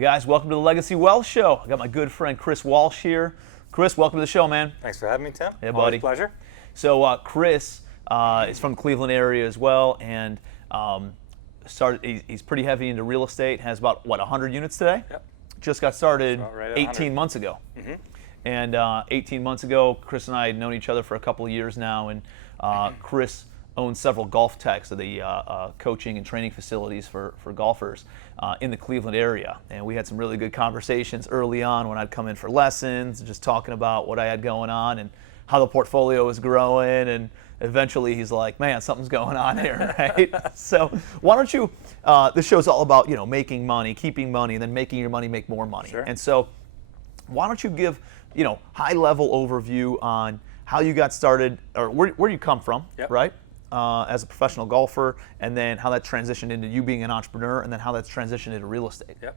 You guys, welcome to the Legacy Wealth Show. I got my good friend Chris Walsh here. Chris, welcome to the show, man. Thanks for having me, Tim. Yeah, Always buddy. a pleasure. So Chris is from the Cleveland area as well, and he's pretty heavy into real estate. Has about 100 units today. Yep. Just got started right 18 months ago. Mm-hmm. And 18 months ago, Chris and I had known each other for a couple of years now, and Chris owns several golf techs, so the coaching and training facilities for golfers in the Cleveland area. And we had some really good conversations early on when I'd come in for lessons, just talking about what I had going on and how the portfolio was growing. And eventually he's like, man, something's going on here, right? So why don't you, this show's all about, making money, keeping money, and then making your money make more money. Sure. And so why don't you give, high-level overview on how you got started, or where you come from, Yep. right? As a professional golfer, and then how that transitioned into you being an entrepreneur, and then how that's transitioned into real estate. Yep.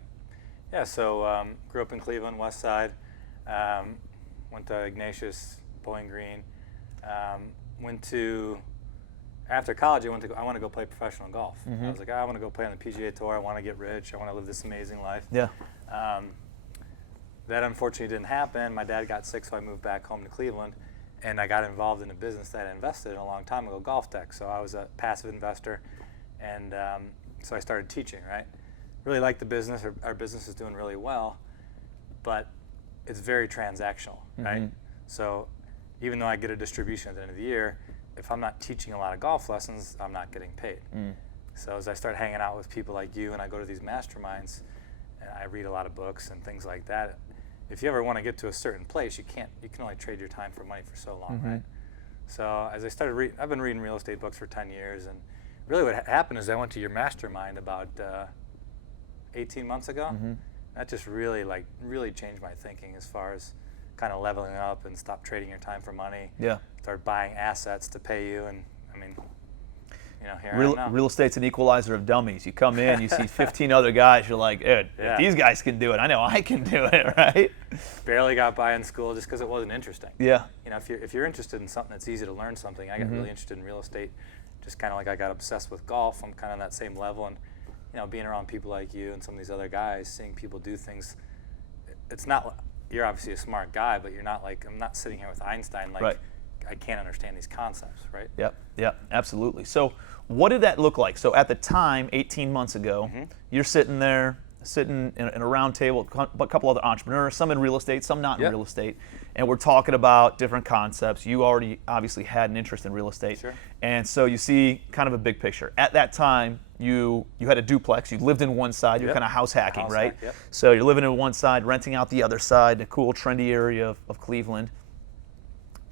Yeah, so grew up in Cleveland, West Side. Went to Ignatius, Bowling Green. After college, I want to go play professional golf. Mm-hmm. I was like, I want to go play on the PGA Tour. I want to get rich. I want to live this amazing life. Yeah. That unfortunately didn't happen. My dad got sick, so I moved back home to Cleveland. And I got involved in a business that I invested in a long time ago, golf tech. So I was a passive investor, and so I started teaching, right? Really like the business. Our business is doing really well, but it's very transactional, right? Mm-hmm. So even though I get a distribution at the end of the year, if I'm not teaching a lot of golf lessons, I'm not getting paid. So as I start hanging out with people like you, and I go to these masterminds, and I read a lot of books and things like that, if you ever want to get to a certain place, you can only trade your time for money for so long, Mm-hmm. right? So as I started I've been reading real estate books for 10 years, and really what happened is I went to your mastermind about 18 months ago. Mm-hmm. That just really changed my thinking as far as kind of leveling up and stop trading your time for money. Yeah. Start buying assets to pay you, and I mean, here I am now. Real estate's an equalizer of dummies. You come in, you see 15 other guys, you're like, dude, Yeah. if these guys can do it, I know I can do it, right? Barely got by in school just because it wasn't interesting. Yeah. If you're interested in something that's easy to learn something, I got Mm-hmm. really interested in real estate, just kind of like I got obsessed with golf. I'm kind of on that same level, and being around people like you and some of these other guys, seeing people do things. It's not, you're obviously a smart guy, but you're not like, I'm not sitting here with Einstein like, right. I can't understand these concepts, right? Yep, absolutely. So what did that look like? So at the time, 18 months ago, Mm-hmm. you're sitting in a round table, a couple other entrepreneurs, some in real estate, some not in Yep. real estate, and we're talking about different concepts. You already obviously had an interest in real estate. Sure. And so you see kind of a big picture. At that time, you had a duplex, you lived in one side, you were Yep. kind of house hacking, right? Yep. So you're living in one side, renting out the other side, a cool, trendy area of Cleveland.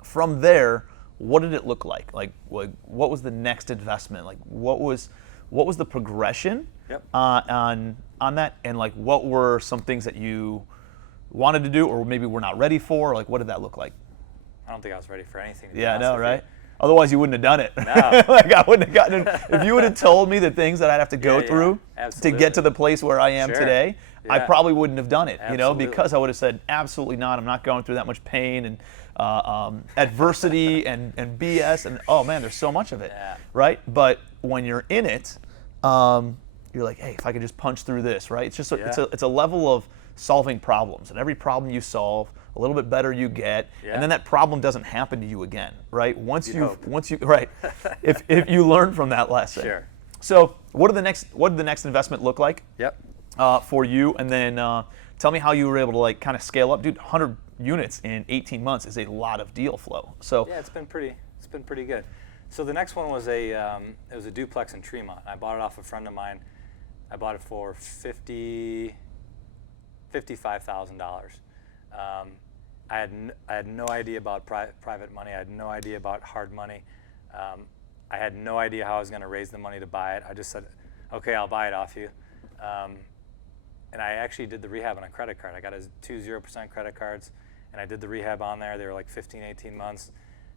From there, what did it look like? Like what was the next investment? Like what was the progression Yep. on that? And like what were some things that you wanted to do or maybe were not ready for? Like what did that look like? I don't think I was ready for anything. To be Yeah, I honest know, with right? you. Otherwise you wouldn't have done it. No. Like I wouldn't have gotten it. If you would have told me the things that I'd have to go Yeah, through to absolutely. get to the place where I am Sure. today, I Yeah. probably wouldn't have done it, Absolutely. because I would have said, absolutely not. I'm not going through that much pain and adversity and BS. And oh man, there's so much of it, Yeah. right? But when you're in it, you're like, hey, if I could just punch through this, right? It's just it's a level of solving problems, and every problem you solve, a little bit better you get, Yeah. and then that problem doesn't happen to you again, right? Once you hope. if you learn from that lesson. Sure. So what did the next investment look like Yep. for you, and then tell me how you were able to like kind of scale up, dude. 100 units in 18 months is a lot of deal flow. So Yeah, it's been pretty good. So the next one was it was a duplex in Tremont. I bought it off a friend of mine. I bought it for $55,000. I had no idea about private money. I had no idea about hard money. I had no idea how I was going to raise the money to buy it. I just said, okay, I'll buy it off you. And I actually did the rehab on a credit card. I got 2 0% credit cards, and I did the rehab on there. They were like 15, 18 months.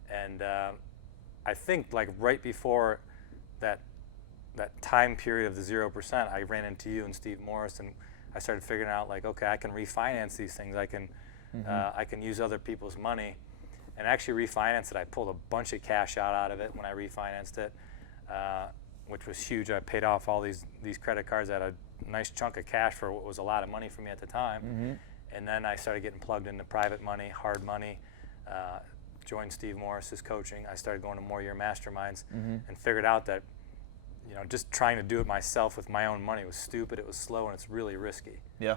And I think like right before that time period of the 0%, I ran into you and Steve Morris, and I started figuring out like, okay, I can refinance these things. I can use other people's money, and actually refinance it. I pulled a bunch of cash out of it when I refinanced it. which was huge. I paid off all these credit cards at a nice chunk of cash for what was a lot of money for me at the time. And then I started getting plugged into private money, hard money, joined Steve Morris's coaching. I started going to more year masterminds and figured out that, just trying to do it myself with my own money was stupid, it was slow, and it's really risky. Yeah.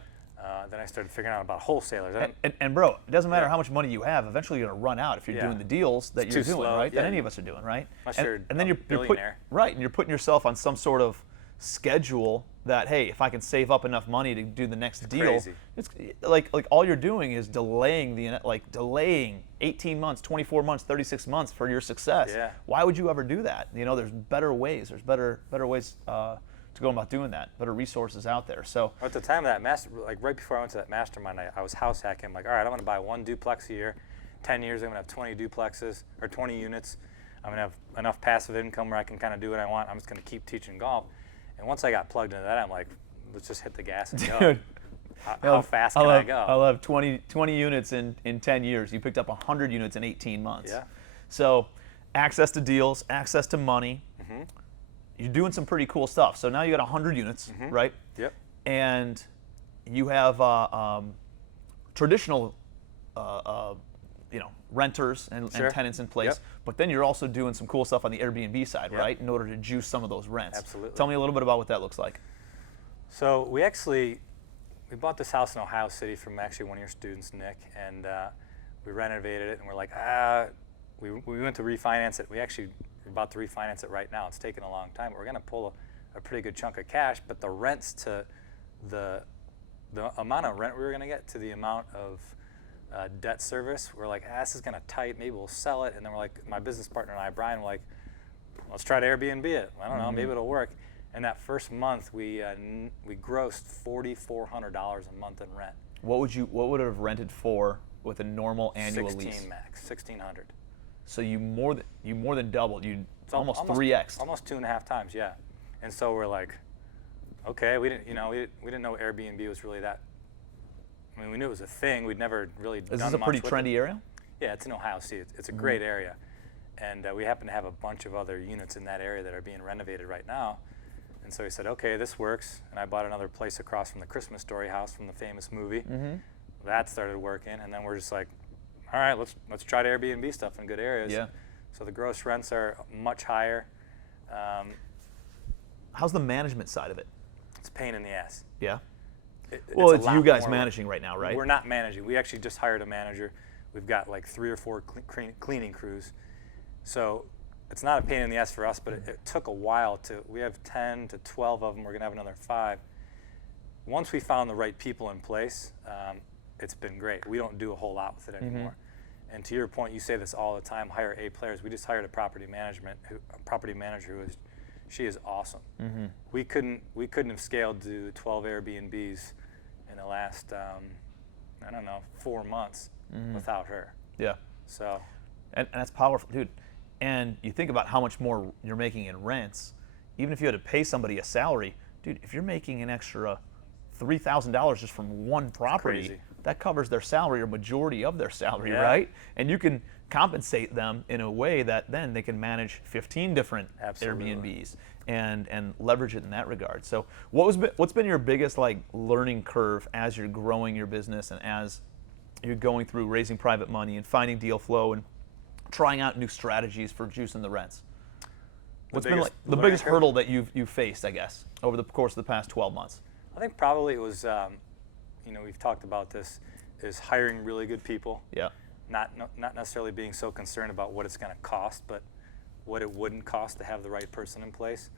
Then I started figuring out about wholesalers. And bro, it doesn't matter how much money you have. Eventually, you're gonna run out if you're doing the deals that It's you're too doing, slow. right? Yeah. That any of us are doing, right? Unless you're and then a you're billionaire. right, and you're putting yourself on some sort of schedule that, hey, if I can save up enough money to do the next deal, crazy. it's like all you're doing is delaying 18 months, 24 months, 36 months for your success. Yeah. Why would you ever do that? There's better ways. There's better ways to go about doing that. Better resources out there. So at the time of that right before I went to that mastermind, I was house hacking. I'm like, all right, I'm gonna buy 1 duplex a year. 10 years, I'm gonna have 20 duplexes or 20 units. I'm gonna have enough passive income where I can kind of do what I want. I'm just gonna keep teaching golf. And once I got plugged into that, I'm like, let's just hit the gas and go. Dude, how fast can I go? I'll have 20 units in 10 years. You picked up 100 units in 18 months. Yeah. So access to deals, access to money. You're doing some pretty cool stuff. So now you got 100 units, right? Yep. And you have traditional renters and tenants in place. Yep. But then you're also doing some cool stuff on the Airbnb side, right? In order to juice some of those rents. Absolutely. Tell me a little bit about what that looks like. So we bought this house in Ohio City from actually one of your students, Nick, and we renovated it, and we're like, we went to refinance it. We're about to refinance it right now. It's taken a long time. We're gonna pull a pretty good chunk of cash, but the rents to the amount of rent we were gonna get to the amount of debt service, we're like, this is gonna tight, maybe we'll sell it. And then we're like, my business partner and I, Brian, were like, let's try to Airbnb it. I don't know, maybe it'll work. And that first month, we grossed $4,400 a month in rent. What would it have rented for with a normal annual 16 lease? max, 1,600. So you more than doubled. You It's almost 3x. Almost 2.5 times, yeah. And so we're like, okay, we didn't know Airbnb was really that. I mean, we knew it was a thing. We'd never really done much with it. Is this a pretty trendy area? Yeah, it's in Ohio City. It's a great area. And we happen to have a bunch of other units in that area that are being renovated right now. And so we said, okay, this works. And I bought another place across from the Christmas Story house from the famous movie. That started working. And then we're just like, all right, let's try to Airbnb stuff in good areas. Yeah. So the gross rents are much higher. How's the management side of it? It's a pain in the ass. Yeah. Well, it's you guys managing right now, right? We're not managing. We actually just hired a manager. We've got like 3 or 4 cleaning crews. So it's not a pain in the ass for us, but it took a while we have 10 to 12 of them. We're going to have another 5. Once we found the right people in place, it's been great. We don't do a whole lot with it anymore. And to your point, you say this all the time, hire A players. We just hired a property manager she is awesome. We couldn't have scaled to 12 Airbnbs in the last, 4 months without her. Yeah. So. And that's powerful, dude. And you think about how much more you're making in rents. Even if you had to pay somebody a salary, dude, if you're making an extra $3,000 just from one property, that covers their salary or majority of their salary, right? And you can compensate them in a way that then they can manage 15 different Airbnbs and leverage it in that regard. So what's been your biggest learning curve as you're growing your business and as you're going through raising private money and finding deal flow and trying out new strategies for juicing the rents? What's been the biggest hurdle that you've faced, I guess, over the course of the past 12 months? I think probably it was, we've talked about this, is hiring really good people. Yeah. Not necessarily being so concerned about what it's going to cost, but what it wouldn't cost to have the right person in place.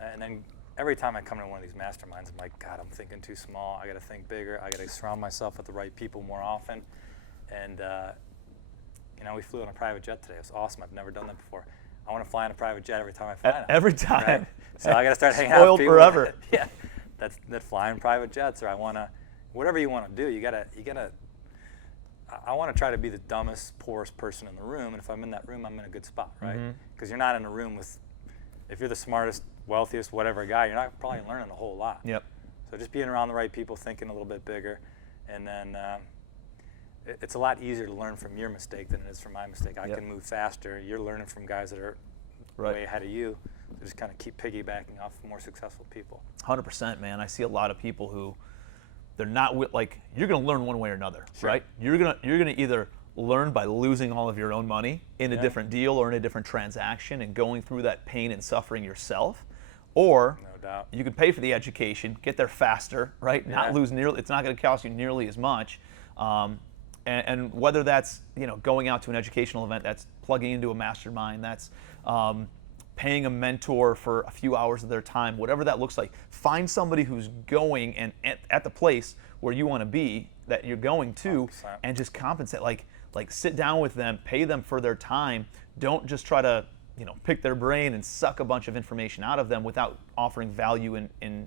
And then every time I come to one of these masterminds, I'm like, God, I'm thinking too small. I got to think bigger. I got to surround myself with the right people more often. And we flew on a private jet today. It was awesome. I've never done that before. I want to fly on a private jet every time I fly. Every time. Right? So I got to start hanging out with people. Forever. Yeah, that fly in private jets, or I want to, whatever you want to do. You gotta. I want to try to be the dumbest, poorest person in the room, and if I'm in that room, I'm in a good spot, right? Because you're not in a room with, if you're the smartest, wealthiest, whatever guy, you're not probably learning a whole lot. Yep. So just being around the right people, thinking a little bit bigger, and then it's a lot easier to learn from your mistake than it is from my mistake. I can move faster. You're learning from guys that are Right. way ahead of you. So just kind of keep piggybacking off more successful people. 100%, man. I see a lot of people who they're not like, you're going to learn one way or another, Sure. right? You're going to either learn by losing all of your own money in a different deal or in a different transaction and going through that pain and suffering yourself, or No doubt. you can pay for the education, get there faster, right? Not lose nearly. It's not going to cost you nearly as much. And whether that's going out to an educational event, that's plugging into a mastermind, that's paying a mentor for a few hours of their time, whatever that looks like. Find somebody who's going and at the place where you want to be, that you're going to, 100%. and just compensate. Like sit down with them, pay them for their time. Don't just try to pick their brain and suck a bunch of information out of them without offering value in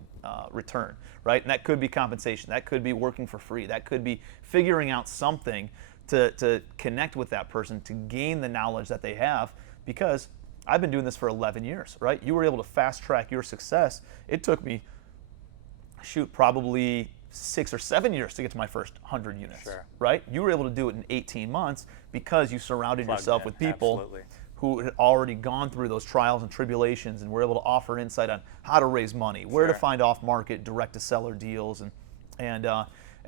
return, right? And that could be compensation. That could be working for free. That could be figuring out something to connect with that person, to gain the knowledge that they have. Because I've been doing this for 11 years, right? You were able to fast track your success. It took me, probably 6 or 7 years to get to my first 100 units, Sure. right? You were able to do it in 18 months because you surrounded Plugged yourself in, with people absolutely. who had already gone through those trials and tribulations and were able to offer insight on how to raise money, where to Sure. find off-market direct-to-seller deals, and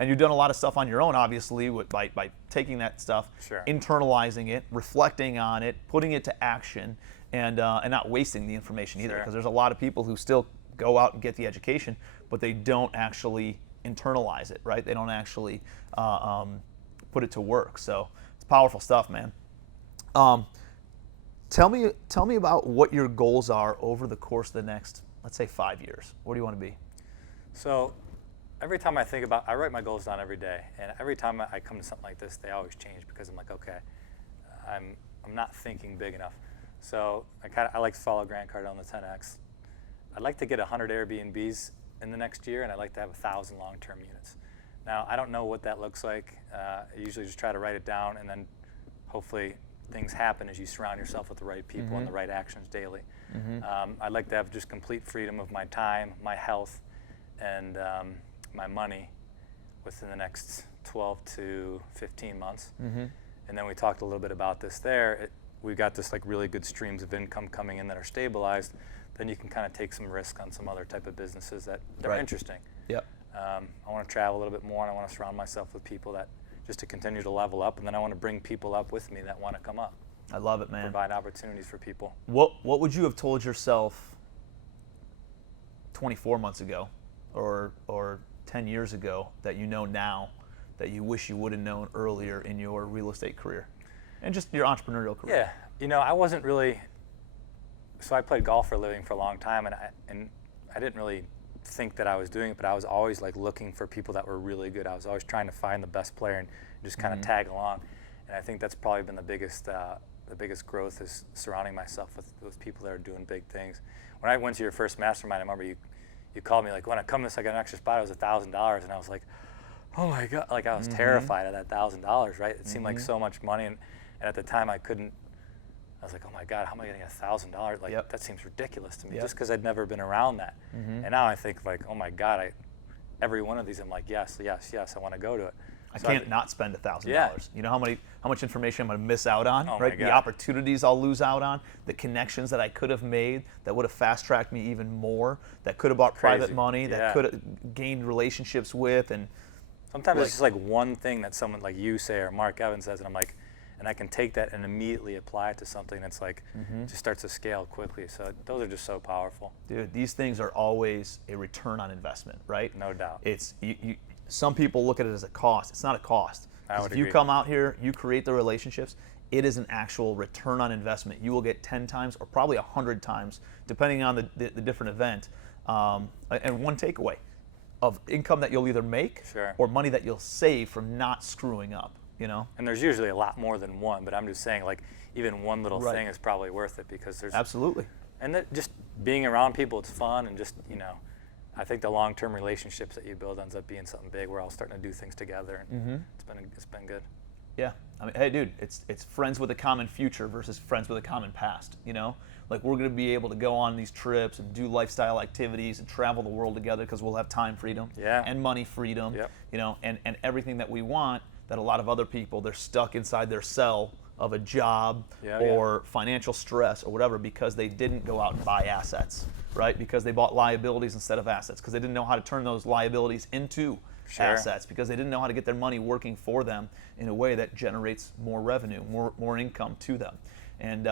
you've done a lot of stuff on your own, obviously, by taking that stuff, Sure. internalizing it, reflecting on it, putting it to action, and not wasting the information either. Sure. Because there's a lot of people who still go out and get the education, but they don't actually internalize it, right? They don't actually put it to work. So it's powerful stuff, man. Tell me about what your goals are over the course of the next, let's say, 5 years. Where do you want to be? So every time I think about, I write my goals down every day, and every time I come to something like this, they always change because I'm like, okay, I'm not thinking big enough. So I like to follow Grant Cardone on the 10X. I'd like to get 100 Airbnbs in the next year, and I'd like to have 1,000 long-term units. Now, I don't know what that looks like. I usually just try to write it down, and then hopefully things happen as you surround yourself with the right people and the right actions daily. I'd like to have just complete freedom of my time, my health, and my money within the next 12 to 15 months. And then we talked a little bit about this there. We've got this like really good streams of income coming in that are stabilized. Then you can kind of take some risk on some other type of businesses that are interesting. Yep. I want to travel a little bit more, and I want to surround myself with people that just to continue to level up, and then I want to bring people up with me that want to come up. I love it, man. Provide opportunities for people. What would you have told yourself 24 months ago or 10 years ago that you know now that you wish you would have known earlier in your real estate career and just your entrepreneurial career? Yeah, I wasn't really, so I played golf for a living for a long time, and I didn't really think that I was doing it, but I was always like looking for people that were really good. I was always trying to find the best player and just kind of tag along. And I think that's probably been the biggest growth, is surrounding myself with people that are doing big things. When I went to your first mastermind, I remember you called me like, when I come this, I got an extra spot. It was $1,000, and I was like, oh my God, like I was terrified of that $1,000, right? It seemed like so much money, and at the time I was like, oh my God, how am I getting $1,000? Like that seems ridiculous to me, just because I'd never been around that. And now I think like, oh my God, every one of these I'm like, yes, I want to go to it. I can't not spend $1,000. Yeah. You know how much information I'm going to miss out on, Oh right? my The God. opportunities I'll lose out on, the connections that I could have made that would have fast-tracked me even more, that could have bought private Crazy. money, that Yeah. could have gained relationships with, and Sometimes it's just like one thing that someone like you say or Mark Evans says, and I'm like, and I can take that and immediately apply it to something that's like, just starts to scale quickly. So those are just so powerful. dude, these things are always a return on investment, right? No doubt. It's some people look at it as a cost. It's not a cost. I would If you agree. come out here, you create the relationships, it is an actual return on investment. You will get 10 times or probably 100 times, depending on the different event. And one takeaway of income that you'll either make Sure. or money that you'll save from not screwing up, And there's usually a lot more than one, but I'm just saying like even one little Right. thing is probably worth it, because there's Absolutely. and that just being around people, it's fun, and just I think the long-term relationships that you build ends up being something big. We're all starting to do things together, and it's been good. Yeah, I mean, hey, dude, it's friends with a common future versus friends with a common past. Like we're going to be able to go on these trips and do lifestyle activities and travel the world together because we'll have time freedom and money freedom. Yep. And everything that we want. That a lot of other people, they're stuck inside their cell of a job or financial stress or whatever because they didn't go out and buy assets, right? Because they bought liabilities instead of assets, because they didn't know how to turn those liabilities into assets, because they didn't know how to get their money working for them in a way that generates more revenue, more income to them. And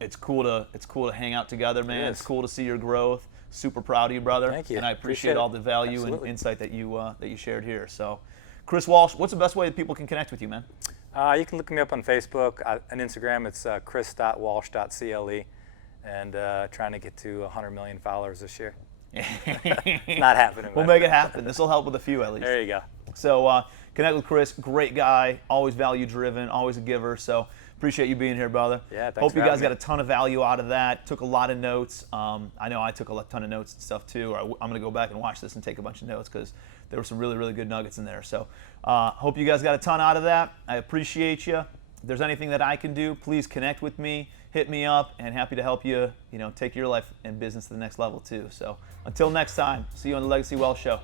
it's cool to hang out together, man. It's cool to see your growth. Super proud of you, brother. Thank you. And I appreciate all the value and insight that you shared here. So, Chris Walsh, what's the best way that people can connect with you, man? You can look me up on Facebook and Instagram. It's chris.walsh.cle, and trying to get to 100 million followers this year. It's not happening. We'll make it happen. This will help with a few at least. There you go. So connect with Chris. Great guy. Always value driven. Always a giver. So appreciate you being here, brother. Yeah, thanks. Hope you guys got a ton of value out of that. Took a lot of notes. I know I took a ton of notes and stuff too. I'm going to go back and watch this and take a bunch of notes because there were some really, really good nuggets in there. So hope you guys got a ton out of that. I appreciate you. If there's anything that I can do, please connect with me. Hit me up, and happy to help you, take your life and business to the next level too. So until next time, see you on the Legacy Wealth Show.